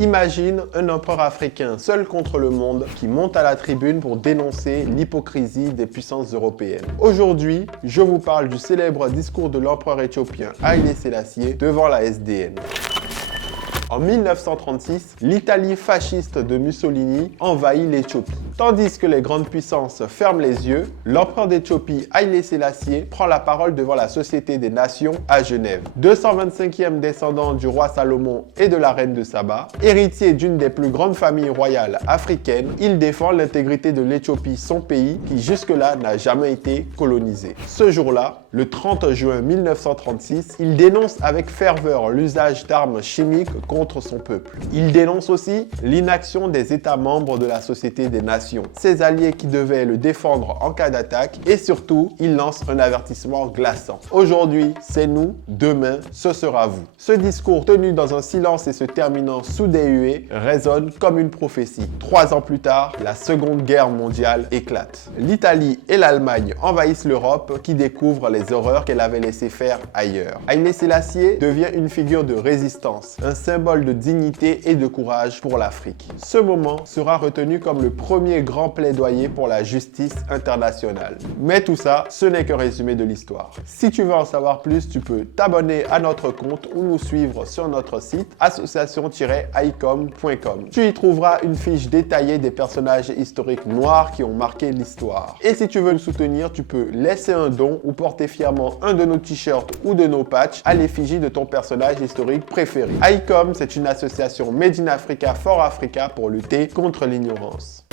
Imagine un empereur africain seul contre le monde qui monte à la tribune pour dénoncer l'hypocrisie des puissances européennes. Aujourd'hui, je vous parle du célèbre discours de l'empereur éthiopien Haïlé Sélassié devant la SDN. En 1936, l'Italie fasciste de Mussolini envahit l'Éthiopie. Tandis que les grandes puissances ferment les yeux, l'empereur d'Éthiopie Haïlé Sélassié prend la parole devant la Société des Nations à Genève. 225e descendant du roi Salomon et de la reine de Saba, héritier d'une des plus grandes familles royales africaines, il défend l'intégrité de l'Éthiopie, son pays qui jusque-là n'a jamais été colonisé. Ce jour-là, le 30 juin 1936, il dénonce avec ferveur l'usage d'armes chimiques contre son peuple. Il dénonce aussi l'inaction des États membres de la Société des Nations, ses alliés qui devaient le défendre en cas d'attaque, et surtout, il lance un avertissement glaçant. Aujourd'hui, c'est nous, demain, ce sera vous. Ce discours tenu dans un silence et se terminant sous des huées résonne comme une prophétie. 3 ans plus tard, la Seconde Guerre mondiale éclate. L'Italie et l'Allemagne envahissent l'Europe qui découvre les horreurs qu'elle avait laissé faire ailleurs. Haïlé Sélassié devient une figure de résistance, un symbole de dignité et de courage pour l'Afrique. Ce moment sera retenu comme le premier grand plaidoyer pour la justice internationale. Mais tout ça, ce n'est qu'un résumé de l'histoire. Si tu veux en savoir plus, tu peux t'abonner à notre compte ou nous suivre sur notre site association-icom.com. Tu y trouveras une fiche détaillée des personnages historiques noirs qui ont marqué l'histoire. Et si tu veux nous soutenir, tu peux laisser un don ou porter fièrement un de nos t-shirts ou de nos patchs à l'effigie de ton personnage historique préféré. ICOM, c'est une association Made in Africa for Africa pour lutter contre l'ignorance.